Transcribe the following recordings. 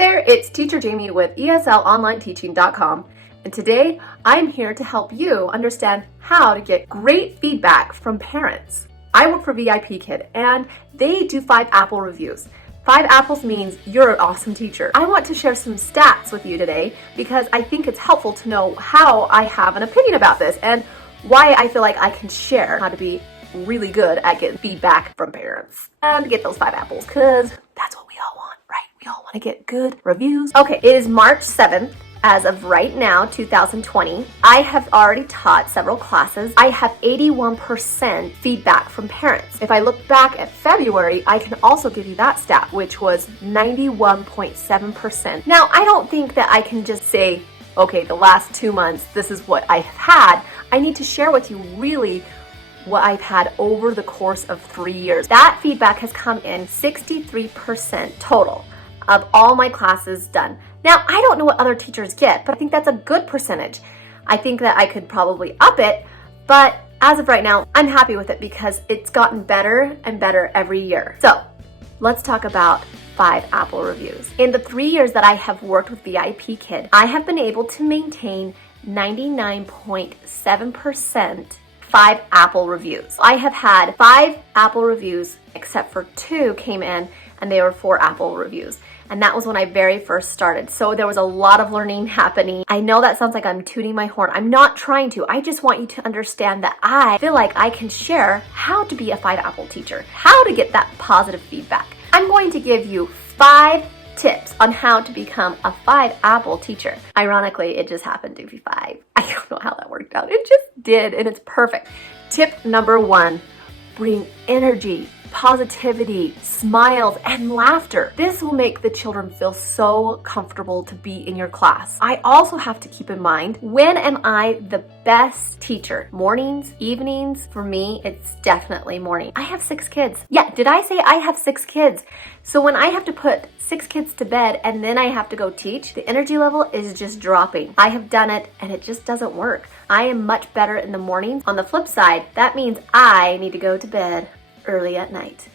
there, it's Teacher Jamie with ESLOnlineTeaching.com, and today I'm here to help you understand how to get great feedback from parents. I work for VIPKID and they do 5 apple reviews. 5 apples means you're an awesome teacher. I want to share some stats with you today because I think it's helpful to know how I have an opinion about this and why I feel like I can share how to be really good at getting feedback from parents and get those 5 apples, because that's what we all want, right? We all want to get good reviews. Okay, it is March 7th. As of right now, 2020, I have already taught several classes. I have 81% feedback from parents. If I look back at February, I can also give you that stat, which was 91.7%. Now, I don't think that I can just say, okay, the last 2 months, this is what I have had. I need to share with you really what I've had over the course of 3 years. That feedback has come in 63% total of all my classes done. Now, I don't know what other teachers get, but I think that's a good percentage. I think that I could probably up it, but as of right now, I'm happy with it because it's gotten better and better every year. So let's talk about 5 apple reviews. In the 3 years that I have worked with VIPKID, I have been able to maintain 99.7% 5 apple reviews. I have had 5 apple reviews, except for 2 came in and they were 4 apple reviews. And that was when I very first started. So there was a lot of learning happening. I know that sounds like I'm tooting my horn. I'm not trying to. I just want you to understand that I feel like I can share how to be a 5 apple teacher, how to get that positive feedback. I'm going to give you 5 tips on how to become a 5 apple teacher. Ironically, it just happened to be 5. I don't know how that worked out. It just did, and it's perfect. Tip number 1, bring energy, positivity, smiles, and laughter. This will make the children feel so comfortable to be in your class. I also have to keep in mind, when am I the best teacher? Mornings, evenings? For me, it's definitely morning. I have 6 kids. Yeah, did I say I have 6 kids? So when I have to put 6 kids to bed and then I have to go teach, the energy level is just dropping. I have done it and it just doesn't work. I am much better in the mornings. On the flip side, that means I need to go to bed early at night,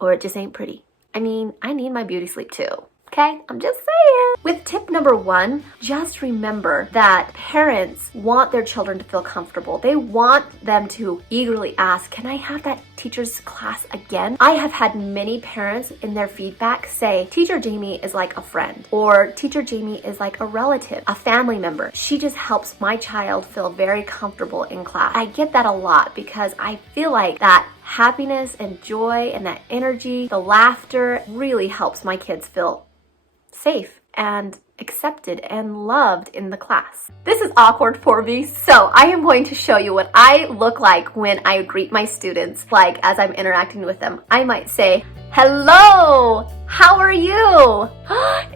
or it just ain't pretty. I mean, I need my beauty sleep too. Okay, I'm just saying. With tip number 1, just remember that parents want their children to feel comfortable. They want them to eagerly ask, can I have that teacher's class again? I have had many parents in their feedback say, Teacher Jamie is like a friend, or Teacher Jamie is like a relative, a family member. She just helps my child feel very comfortable in class. I get that a lot because I feel like that happiness and joy and that energy, the laughter really helps my kids feel safe and accepted and loved in the class. This is awkward for me, so I am going to show you what I look like when I greet my students, like as I'm interacting with them. I might say, hello, how are you?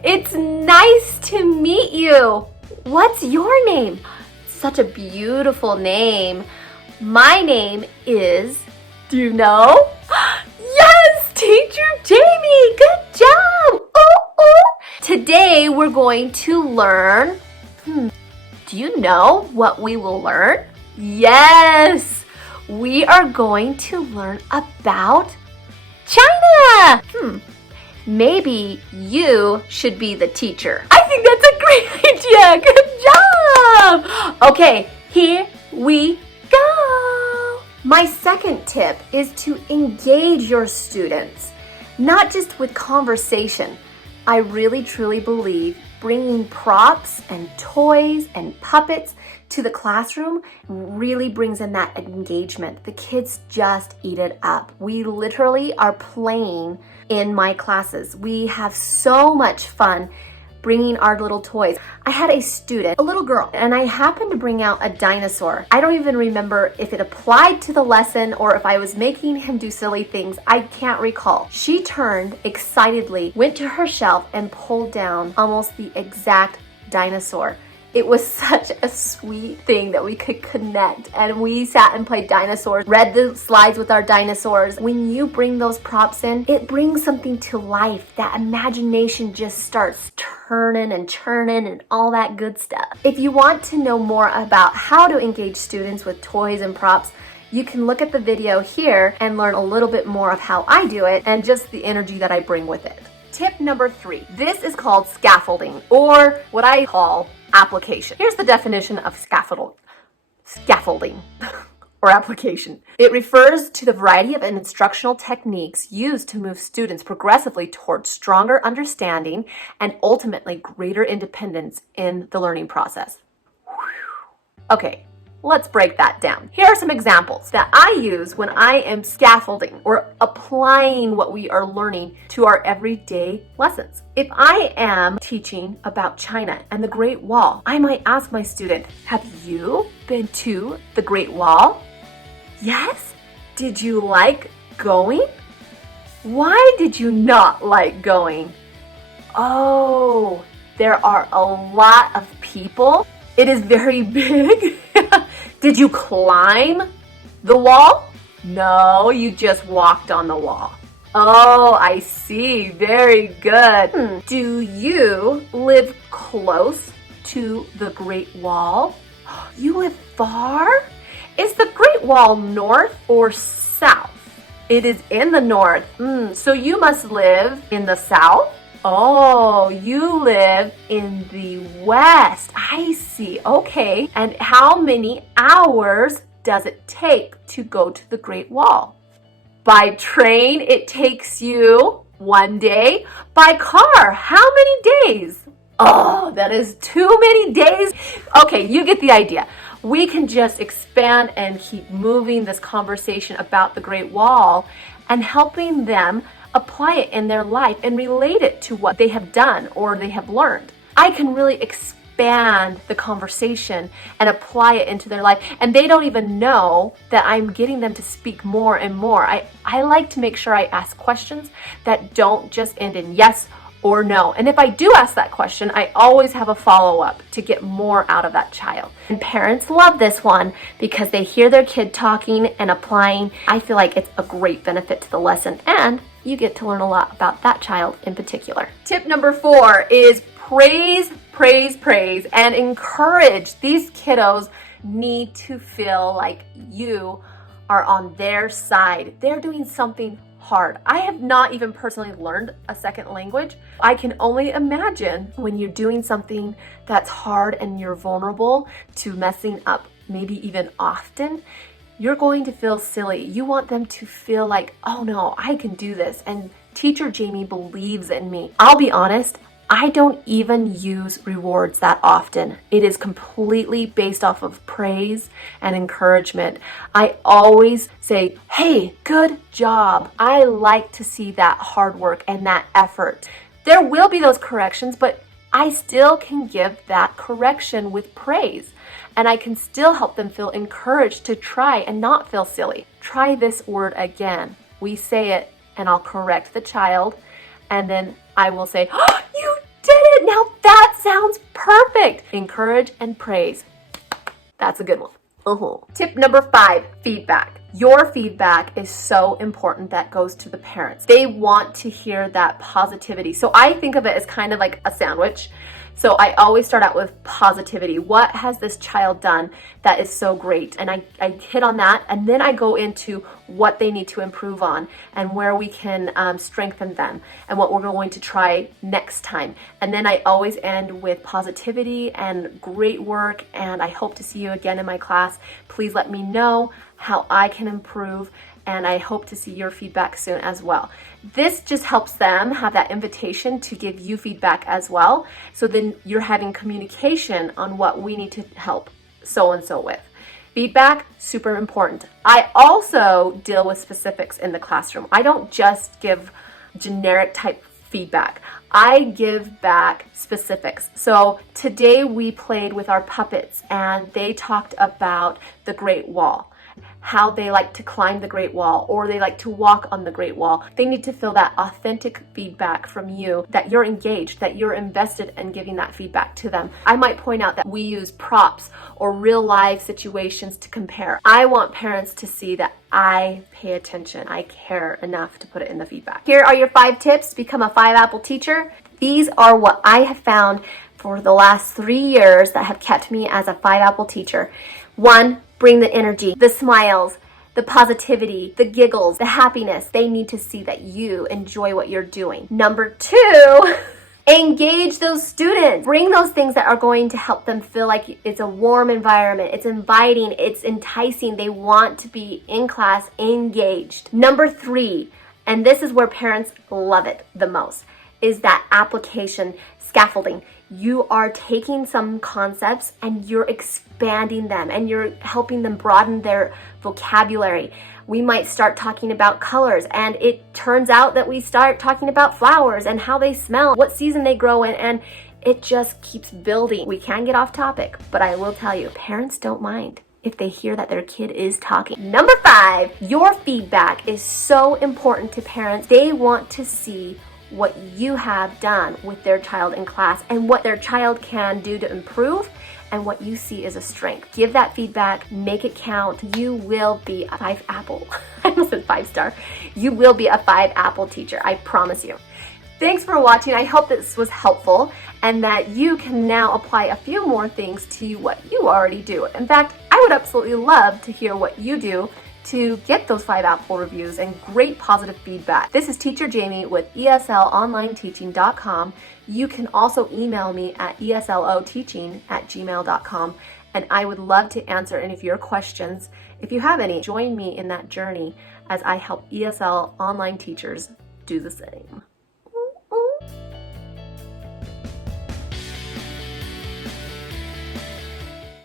It's nice to meet you. What's your name? Such a beautiful name. My name is, do you know? Yes, Teacher Jamie, good job. Today we're going to learn, do you know what we will learn? Yes, we are going to learn about China. Maybe you should be the teacher. I think that's a great idea. Good job. Okay, here we go. My second tip is to engage your students, not just with conversation. I really truly believe bringing props and toys and puppets to the classroom really brings in that engagement. The kids just eat it up. We literally are playing in my classes. We have so much fun bringing our little toys. I had a student, a little girl, and I happened to bring out a dinosaur. I don't even remember if it applied to the lesson or if I was making him do silly things. I can't recall. She turned excitedly, went to her shelf and pulled down almost the exact dinosaur. It was such a sweet thing that we could connect, and we sat and played dinosaurs, read the slides with our dinosaurs. When you bring those props in, it brings something to life. That imagination just starts turning and churning and all that good stuff. If you want to know more about how to engage students with toys and props, you can look at the video here and learn a little bit more of how I do it and just the energy that I bring with it. Tip number 3. This is called scaffolding, or what I call application. Here's the definition of scaffolding. Or application. It refers to the variety of instructional techniques used to move students progressively towards stronger understanding and ultimately greater independence in the learning process. Okay, let's break that down. Here are some examples that I use when I am scaffolding or applying what we are learning to our everyday lessons. If I am teaching about China and the Great Wall, I might ask my student, have you been to the Great Wall? Yes? Did you like going? Why did you not like going? Oh, there are a lot of people. It is very big. Did you climb the wall? No, you just walked on the wall. Oh, I see. Very good. Do you live close to the Great Wall? You live far? Is the Great Wall north or south? It is in the north. So you must live in the south? Oh, you live in the west. I see. Okay. And how many hours does it take to go to the Great Wall? By train, it takes you 1 day. By car, how many days? Oh, that is too many days. Okay, you get the idea. We can just expand and keep moving this conversation about the Great Wall and helping them apply it in their life and relate it to what they have done or they have learned. I can really expand the conversation and apply it into their life, and they don't even know that I'm getting them to speak more and more. I like to make sure I ask questions that don't just end in yes or no. And if I do ask that question, I always have a follow-up to get more out of that child. And parents love this one because they hear their kid talking and applying. I feel like it's a great benefit to the lesson, and you get to learn a lot about that child in particular. Tip number 4 is praise, praise, praise, and encourage. These kiddos need to feel like you are on their side. They're doing something hard. I have not even personally learned a second language. I can only imagine when you're doing something that's hard and you're vulnerable to messing up, maybe even often, you're going to feel silly. You want them to feel like, oh no, I can do this. And teacher Jamie believes in me. I'll be honest, I don't even use rewards that often. It is completely based off of praise and encouragement. I always say, hey, good job. I like to see that hard work and that effort. There will be those corrections, but I still can give that correction with praise. And I can still help them feel encouraged to try and not feel silly. Try this word again. We say it and I'll correct the child, and then I will say, oh, you did it! Now that sounds perfect! Encourage and praise. That's a good one. Tip number 5, feedback. Your feedback is so important that goes to the parents. They want to hear that positivity. So I think of it as kind of like a sandwich. So I always start out with positivity. What has this child done that is so great? And I hit on that, and then I go into what they need to improve on and where we can strengthen them and what we're going to try next time. And then I always end with positivity and great work, and I hope to see you again in my class. Please let me know how I can improve, and I hope to see your feedback soon as well. This just helps them have that invitation to give you feedback as well. So then you're having communication on what we need to help so-and-so with. Feedback, super important. I also deal with specifics in the classroom. I don't just give generic type feedback. I give back specifics. So today we played with our puppets and they talked about the Great Wall, how they like to climb the Great Wall or they like to walk on the Great Wall. They need to feel that authentic feedback from you, that you're engaged, that you're invested in giving that feedback to them. I might point out that we use props or real life situations to compare. I want parents to see that I pay attention. I care enough to put it in the feedback. Here are your 5 tips to become a 5-apple teacher. These are what I have found for the last 3 years that have kept me as a 5-apple teacher. 1, bring the energy, the smiles, the positivity, the giggles, the happiness. They need to see that you enjoy what you're doing. Number 2, engage those students. Bring those things that are going to help them feel like it's a warm environment. It's inviting, it's enticing. They want to be in class engaged. Number 3, and this is where parents love it the most, is that application scaffolding. You are taking some concepts and you're expanding them and you're helping them broaden their vocabulary. We might start talking about colors, and it turns out that we start talking about flowers and how they smell, what season they grow in, and it just keeps building. We can get off topic, but I will tell you, parents don't mind if they hear that their kid is talking. Number 5, your feedback is so important to parents. They want to see what you have done with their child in class and what their child can do to improve and what you see as a strength. Give that feedback, make it count. You will be a 5 apple. I almost said 5-star. You will be a 5 apple teacher, I promise you. Thanks for watching. I hope this was helpful and that you can now apply a few more things to what you already do. In fact, I would absolutely love to hear what you do to get those 5 apple reviews and great positive feedback. This is Teacher Jamie with eslonlineteaching.com. You can also email me at esloteaching@gmail.com, and I would love to answer any of your questions. If you have any, join me in that journey as I help ESL online teachers do the same.